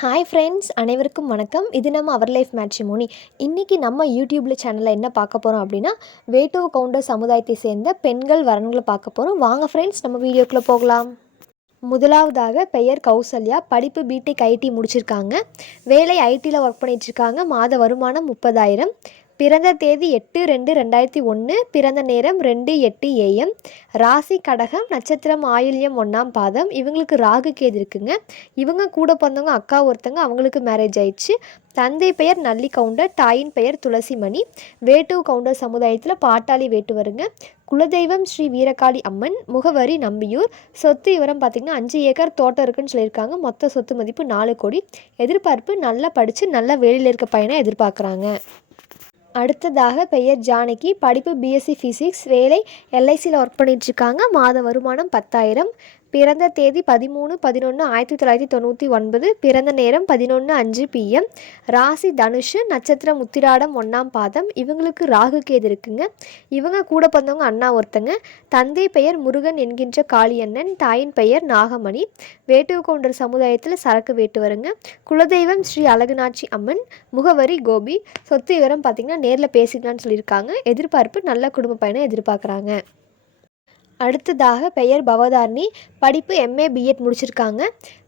Hi friends, அனைவருக்கும் வணக்கம். இது நம்ம அவர் லைஃப் மேட்ரிமோனி. இன்றைக்கி நம்ம யூடியூப்பில் சேனலில் என்ன பார்க்க போகிறோம் அப்படின்னா, வேட்டுவ கவுண்டர் சமுதாயத்தை சேர்ந்த பெண்கள் வரன்களை பார்க்க போகிறோம். வாங்க ஃப்ரெண்ட்ஸ், நம்ம வீடியோக்குள்ளே போகலாம். முதலாவதாக பெயர் கௌசல்யா. படிப்பு பிடெக் ஐடி முடிச்சிருக்காங்க. வேலை ஐடியில் ஒர்க் பண்ணிகிட்ருக்காங்க. மாத வருமானம் 30,000. பிறந்த தேதி 8/2/2001. பிறந்த நேரம் 2:08 AM. ராசி கடகம். நட்சத்திரம் ஆயில்யம் 1ஆம் பாதம். இவங்களுக்கு ராகு கேது இருக்குங்க. இவங்க கூட பிறந்தவங்க அக்கா ஒருத்தங்க, அவங்களுக்கு மேரேஜ் ஆயிடுச்சு. தந்தை பெயர் நல்லி கவுண்டர், தாயின் பெயர் துளசிமணி. வேட்டுவ கவுண்டர் சமுதாயத்தில் பாட்டாளி வேட்டு வருங்க. குலதெய்வம் ஸ்ரீ வீரகாளி அம்மன். முகவரி நம்பியூர். சொத்து விவரம் பார்த்திங்கன்னா 5 ஏக்கர் தோட்டம் இருக்குன்னு சொல்லியிருக்காங்க. மொத்த சொத்து மதிப்பு 4 கோடி. எதிர்பார்ப்பு நல்லா படித்து நல்ல வேலையில் இருக்க பையனை எதிர்பார்க்குறாங்க. அடுத்ததாக பெயர் ஜானகி. படிப்பு பிஎஸ்சி ஃபிசிக்ஸ். வேலை எல்ஐசியில் ஒர்க் பண்ணிகிட்ருக்காங்க. மாத வருமானம் 10,000. பிறந்த தேதி 13/11/1999. பிறந்த நேரம் 11:05 PM. ராசி தனுஷு. நட்சத்திரம் உத்திராடம் 1ஆம் பாதம். இவங்களுக்கு ராகு கேது இருக்குங்க. இவங்க கூட பிறந்தவங்க அண்ணா ஒருத்தங்க. தந்தை பெயர் முருகன் என்கின்ற காளியண்ணன். தாயின் பெயர் நாகமணி. வேட்டுவ கவுண்டர் சமுதாயத்தில் சரக்கு வேட்டு வருங்க. குலதெய்வம் ஸ்ரீ அழகுநாச்சி அம்மன். முகவரி கோபி. சொத்து விவரம் பார்த்திங்கன்னா நேரில் பேசிக்கலான்னு சொல்லியிருக்காங்க. எதிர்பார்ப்பு நல்ல குடும்ப பையனை எதிர்பார்க்குறாங்க. அடுத்ததாக பெயர் பவதாரணி. படிப்பு எம்ஏ பிஎட் முடிச்சிருக்காங்க.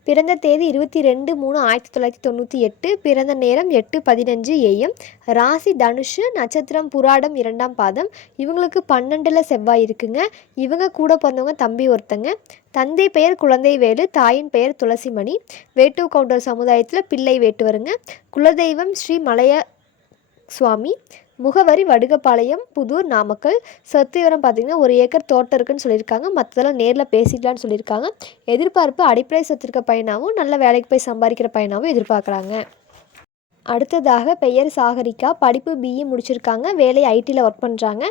பிறந்த தேதி 22/3/1998. பிறந்த நேரம் 8:15 AM. ராசி தனுஷு. நட்சத்திரம் புராடம் 2ஆம் பாதம். இவங்களுக்கு 12ல் செவ்வாய் இருக்குங்க. இவங்க கூட பிறந்தவங்க தம்பி ஒருத்தங்க. தந்தை பெயர் குழந்தை வேலு, தாயின் பெயர் துளசிமணி. வேட்டுவ கவுண்டர் சமுதாயத்தில் பிள்ளை வேட்டு வருங்க. குலதெய்வம் ஸ்ரீ மலைய சுவாமி. முகவரி வடுகப்பாளையம், புதூர், நாமக்கல். சொத்து விவரம் பார்த்திங்கன்னா 1 ஏக்கர் தோட்டம் இருக்குன்னு சொல்லியிருக்காங்க. மற்றதெல்லாம் நேரில் பேசிக்கலான்னு சொல்லியிருக்காங்க. எதிர்பார்ப்பு அடிப்படை சொத்து இருக்க பையனாகவும் நல்ல வேலைக்கு போய் சம்பாதிக்கிற பையனாகவும் எதிர்பார்க்குறாங்க. அடுத்ததாக பெயர் சாகரிகா. படிப்பு பிஇ முடிச்சிருக்காங்க. வேலை ஐடியில் ஒர்க் பண்ணுறாங்க.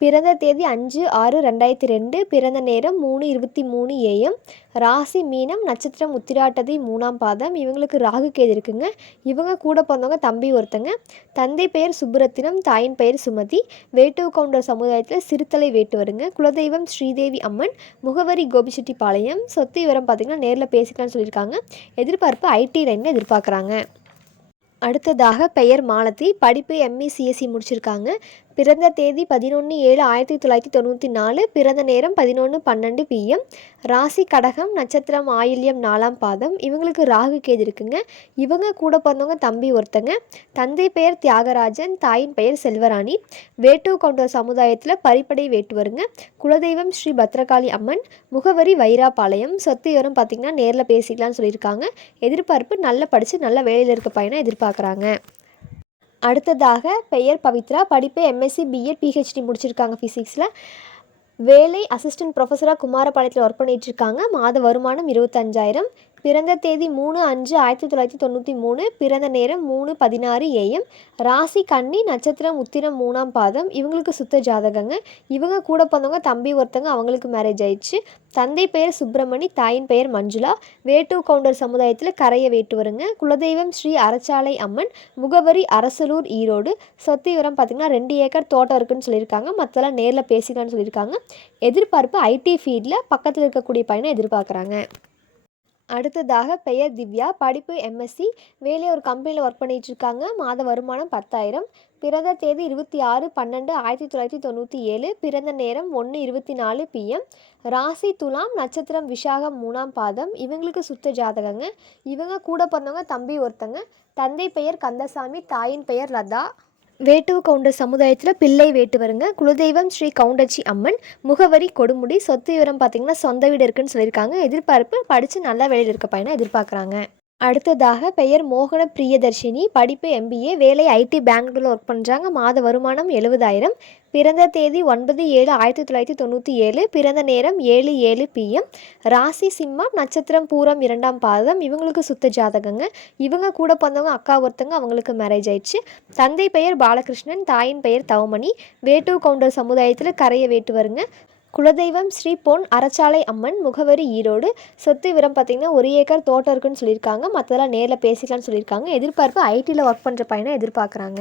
பிறந்த தேதி 5/6/2002. பிறந்த நேரம் 3:23 AM. ராசி மீனம். நட்சத்திரம் உத்திராட்டதி 3ஆம் பாதம். இவங்களுக்கு ராகு கேது இருக்குங்க. இவங்க கூட பிறந்தவங்க தம்பி ஒருத்தங்க. தந்தை பெயர் சுப்புரத்தினம், தாயின் பெயர் சுமதி. வேட்டுவ கவுண்டர் சமுதாயத்தில் சிறுத்தலை வேட்டு வருங்க. குலதெய்வம் ஸ்ரீதேவி அம்மன். முகவரி கோபிச்செட்டிப்பாளையம். சொத்து விவரம் பார்த்திங்கன்னா நேரில் பேசிக்கலான்னு சொல்லியிருக்காங்க. எதிர்பார்ப்பு ஐடி லைனில் எதிர்பார்க்குறாங்க. அடுத்ததாக பெயர் மாலதி. படிப்பு எம்இ சிஎஸ்சி முடிச்சிருக்காங்க. பிறந்த தேதி 11/7/1994. பிறந்த நேரம் 11:12 PM. ராசி கடகம். நட்சத்திரம் ஆயில்யம் 4ஆம் பாதம். இவங்களுக்கு ராகு கேது இருக்குங்க. இவங்க கூட பிறந்தவங்க தம்பி ஒருத்தங்க. தந்தை பெயர் தியாகராஜன், தாயின் பெயர் செல்வராணி. வேட்டுவ கவுண்டர் சமுதாயத்தில் பரிப்படை வேட்டு வருங்க. குலதெய்வம் ஸ்ரீ பத்ரகாளி அம்மன். முகவரி வைராபாளையம். சொத்து விவரம் பார்த்திங்கன்னா நேரில் பேசிக்கலான்னு சொல்லியிருக்காங்க. எதிர்பார்ப்பு நல்லா படித்து நல்ல வேலையில் இருக்க பையனை எதிர்பார்க்குறாங்க. அடுத்ததாக பெயர் பவித்ரா. படிப்பு எம்எஸ்சி பிஎட் பிஹெச்டி முடிச்சிருக்காங்க ஃபிசிக்ஸில். வேலை அசிஸ்டன்ட் ப்ரொஃபஸராக குமாரபாளையத்தில் ஒர்க் பண்ணிகிட்ருக்காங்க. மாத வருமானம் 25,000. பிறந்த தேதி 3/5/1993. பிறந்த நேரம் 3:16 AM. ராசி கன்னி. நட்சத்திரம் உத்திரம் 3ஆம் பாதம். இவங்களுக்கு சுத்த ஜாதகங்க. இவங்க கூட பிறந்தவங்க தம்பி ஒருத்தங்க, அவங்களுக்கு மேரேஜ் ஆயிடுச்சு. தந்தை பெயர் சுப்பிரமணி, தாயின் பெயர் மஞ்சுளா. வேட்டுவ கவுண்டர் சமுதாயத்தில் கரையை வேட்டு வருங்க. குலதெய்வம் ஸ்ரீ அரச்சாலை அம்மன். முகவரி அரசலூர், ஈரோடு. சொத்து விவரம் பார்த்திங்கன்னா 2 ஏக்கர் தோட்டம் இருக்குன்னு சொல்லியிருக்காங்க. மற்றெல்லாம் நேரில் பேசிக்கலான்னு சொல்லியிருக்காங்க. எதிர்பார்ப்பு ஐடி ஃபீல்டில் பக்கத்தில் இருக்கக்கூடிய பையனை எதிர்பார்க்குறாங்க. அடுத்ததாக பெயர் திவ்யா. படிப்பு எம்எஸ்சி. வேலை ஒரு கம்பெனியில் ஒர்க் பண்ணிகிட்ருக்காங்க. மாத வருமானம் 10,000. பிறந்த தேதி 26/12/1997. பிறந்த நேரம் 1:24 PM. ராசி துலாம். நட்சத்திரம் விஷாகம் 3ஆம் பாதம். இவங்களுக்கு சுத்த ஜாதகங்க. இவங்க கூட பிறந்தவங்க தம்பி ஒருத்தங்க. தந்தை பெயர் கந்தசாமி, தாயின் பெயர் லதா. வேட்டுவ கவுண்டர் சமுதாயத்தில் பிள்ளை வேட்டு வருங்க. குலதெய்வம் ஸ்ரீ கவுண்டச்சி அம்மன். முகவரி கொடுமுடி. சொத்து விவரம் பார்த்திங்கன்னா சொந்த வீடு இருக்குன்னு சொல்லியிருக்காங்க. எதிர்பார்ப்பு படித்து நல்ல வேலையில் இருக்க பையனை எதிர்பார்க்குறாங்க. அடுத்ததாக பெயர் மோகன பிரியதர்ஷினி. படிப்பு எம்பிஏ. வேலை ஐடி பெங்களூரில் ஒர்க் பண்ணுறாங்க. மாத வருமானம் 70,000. பிறந்த தேதி 9/7/1997. பிறந்த நேரம் 7:07 PM. ராசி சிம்மம். நட்சத்திரம் பூரம் 2ஆம் பாதம். இவங்களுக்கு சுத்த ஜாதகங்க. இவங்க கூட பிறந்தவங்க அக்கா ஒருத்தங்க, அவங்களுக்கு மேரேஜ் ஆயிடுச்சு. தந்தை பெயர் பாலகிருஷ்ணன், தாயின் பெயர் தவமணி. வேட்டுவ கவுண்டர் சமுதாயத்தில் கரையை வேட்டு வருங்க. குலதெய்வம் ஸ்ரீ பொன் அரச்சாலை அம்மன். முகவரி ஈரோடு. சொத்து விவரம் பார்த்திங்கன்னா 1 ஏக்கர் தோட்டம் இருக்குன்னு சொல்லியிருக்காங்க. மற்றதெல்லாம் நேரில் பேசிக்கலான்னு சொல்லியிருக்காங்க. எதிர்பார்ப்பு ஐடியில் ஒர்க் பண்ணுற பையனை எதிர்பார்க்குறாங்க.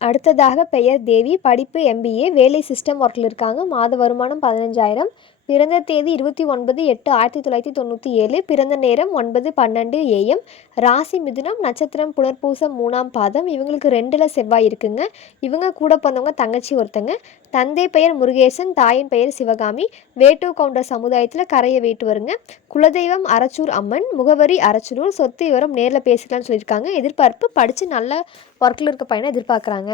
அடுத்ததாக பெயர் தேவி. படிப்பு எம்பிஏ. வேலை சிஸ்டம் ஒர்க்கில் இருக்காங்க. மாத வருமானம் 15,000. பிறந்த தேதி 29/8/1997, பிறந்த நேரம் 9:12 AM, ராசி மிதுனம், நட்சத்திரம் புனர்பூசம் 3ஆம் பாதம். இவங்களுக்கு 2ல் செவ்வாய் இருக்குங்க. இவங்க கூட பிறந்தவங்க தங்கச்சி ஒருத்தங்க. தந்தை பெயர் முருகேசன், தாயின் பெயர் சிவகாமி. வேட்டு கவுண்டர் சமுதாயத்தில் கரையை வேட்டு வருங்க. குலதெய்வம் அரச்சூர் அம்மன், முகவரி அரச்சூர். சொத்து விவரம் நேரில் பேசிக்கலாம்னு சொல்லியிருக்காங்க. எதிர்பார்ப்பு படித்து நல்ல ஒர்க்கில் இருக்க பையனை எதிர்பார்க்குறாங்க.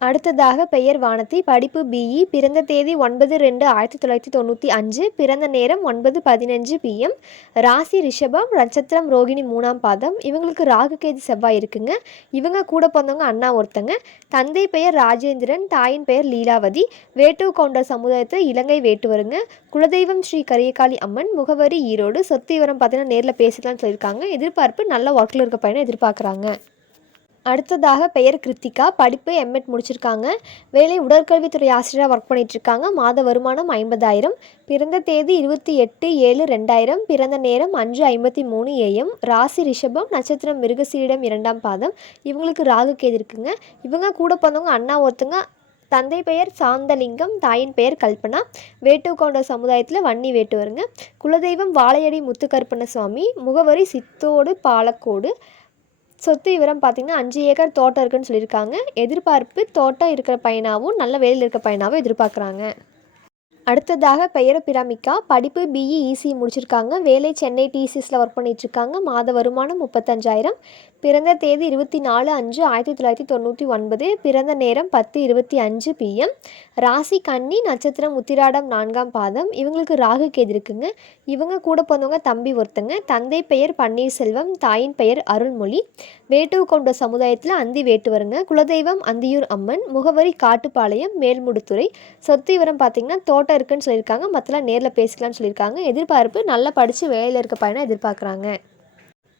அடுத்ததாக பெயர் வானதி, படிப்பு பிஇ, பிறந்த தேதி 9/2/1995, பிறந்த நேரம் 9:15 PM, ராசி ரிஷபம், நட்சத்திரம் ரோகிணி 3ஆம் பாதம். இவங்களுக்கு ராகு கேது செவ்வாய் இருக்குங்க. இவங்க கூட பிறந்தவங்க அண்ணா ஒருத்தங்க. தந்தை பெயர் ராஜேந்திரன், தாயின் பெயர் லீலாவதி. வேட்டு கவுண்டர் சமுதாயத்தில் இலங்கை வேட்டு வருங்க. குலதெய்வம் ஸ்ரீ கரியகாளி அம்மன், முகவரி ஈரோடு. சொத்து விவரம் பார்த்தீங்கன்னா நேரில் பேசிக்கலாம்னு சொல்லியிருக்காங்க. எதிர்பார்ப்பு நல்ல ஒர்க்கில் இருக்க பையனை எதிர்பார்க்குறாங்க. அடுத்ததாக பெயர் கிருத்திகா, படிப்பு எம்எட் முடிச்சிருக்காங்க. வேலை உடற்கல்வித்துறை ஆசிரியராக ஒர்க் பண்ணிகிட்ருக்காங்க. மாத வருமானம் 50,000. பிறந்த தேதி 28/7/2000, பிறந்த நேரம் 5:53 AM, ராசி ரிஷபம், நட்சத்திரம் மிருகசீரிடம் 2ஆம் பாதம். இவங்களுக்கு ராகு கேது இருக்குங்க. இவங்க கூட பிறந்தவங்க அண்ணா ஒருத்தங்க. தந்தை பெயர் சாந்தலிங்கம், தாயின் பெயர் கல்பனா. வேட்டு கவுண்டர் சமுதாயத்தில் வன்னி வேட்டு வருங்க. குலதெய்வம் வாழையடி முத்துக்கருப்பண்ண சுவாமி, முகவரி சித்தோடு பாலக்கோடு. சொத்து விவரம் பார்த்திங்கன்னா 5 ஏக்கர் தோட்டம் இருக்குன்னு சொல்லியிருக்காங்க. எதிர்பார்ப்பு தோட்டம் இருக்கிற பையனாகவும் நல்ல வேலையில் இருக்க பையனாகவும் எதிர்பார்க்குறாங்க. அடுத்ததாக பெயர் பிரமிகா, படிப்பு பிஇ இசி முடிச்சிருக்காங்க. வேலை சென்னை டிசிஎஸில் ஒர்க் பண்ணிகிட்ருக்காங்க. மாத வருமானம் 35,000. பிறந்த தேதி 24/5/1999, பிறந்த நேரம் 10:25 PM, ராசி கன்னி, நட்சத்திரம் உத்திராடம் 4ஆம் பாதம். இவங்களுக்கு ராகு கேது இருக்குங்க. இவங்க கூட பிறந்தவங்க தம்பி ஒருத்தங்க. தந்தை பெயர் பன்னீர்செல்வம், தாயின் பெயர் அருள்மொழி. வேட்டு கொண்ட சமுதாயத்தில் அந்தி வேட்டு வருங்க. குலதெய்வம் அந்தியூர் அம்மன், முகவரி காட்டுப்பாளையம், மேல்முடுத்துறை. சொத்து விவரம் பார்த்திங்கன்னா தோட்டம் இருக்குன்னு சொல்லியிருக்காங்க. மற்றலாம் நேரில் பேசிக்கலாம்னு சொல்லியிருக்காங்க. எதிர்பார்ப்பு நல்லா படித்து வேலையில் இருக்க பையனை எதிர்பார்க்குறாங்க.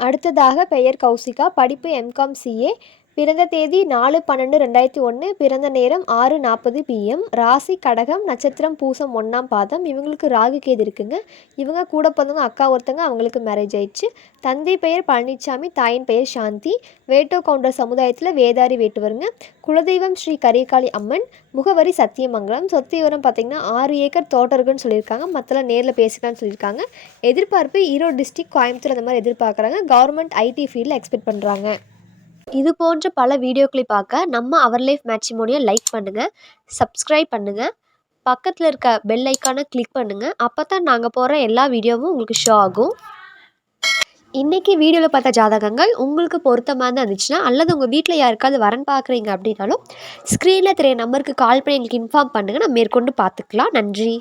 அடுத்ததாக பெயர் கௌசிகா, படிப்பு எம்காம் சிஏ, பிறந்த தேதி 4/12/2001, பிறந்த நேரம் 6:40 PM, ராசி கடகம், நட்சத்திரம் பூசம் 1ஆம் பாதம். இவங்களுக்கு ராகு கேது இருக்குங்க. இவங்க கூட பிறந்தவங்க அக்கா ஒருத்தங்க. அவங்களுக்கு மேரேஜ் ஆயிடுச்சு. தந்தை பெயர் பழனிசாமி, தாயின் பெயர் சாந்தி. வேட்டோ கவுண்டர் சமுதாயத்தில் வேதாரி வேட்டு வருங்க. குலதெய்வம் ஸ்ரீ கரியகாளி அம்மன், முகவரி சத்தியமங்கலம். சொத்து விவரம் பார்த்திங்கன்னா 6 ஏக்கர் தோட்டம் இருக்குன்னு சொல்லியிருக்காங்க. மற்றலாம் நேரில் பேசிக்கலாம்னு சொல்லியிருக்காங்க. எதிர்பார்ப்பு ஈரோடு டிஸ்ட்ரிக்ட், கோயம்புத்தூர் அந்த மாதிரி எதிர்பார்க்குறாங்க. கவர்மெண்ட் ஐடி ஃபீல்டில் எக்ஸ்பெக்ட் பண்ணுறாங்க. இது போன்ற பல வீடியோக்களை பார்க்க நம்ம அவர் லைஃப் மேட்ரிமோனியை லைக் பண்ணுங்கள், சப்ஸ்கிரைப் பண்ணுங்கள், பக்கத்தில் இருக்க பெல் ஐக்கானை கிளிக் பண்ணுங்கள். அப்போ தான் நாங்கள் போடுற எல்லா வீடியோவும் உங்களுக்கு ஷோ ஆகும். இன்றைக்கி வீடியோவில் பார்த்த ஜாதகங்கள் உங்களுக்கு பொருத்தமாக தான் இருந்துச்சுன்னா, அல்லது உங்கள் வீட்டில் யாருக்காவது வரன் பார்க்குறீங்க அப்படின்னாலும், ஸ்க்ரீனில் தெரிய நம்பருக்கு கால் பண்ணி எங்களுக்கு இன்ஃபார்ம் பண்ணுங்கள். நம்ம மேற்கொண்டு பார்த்துக்கலாம். நன்றி.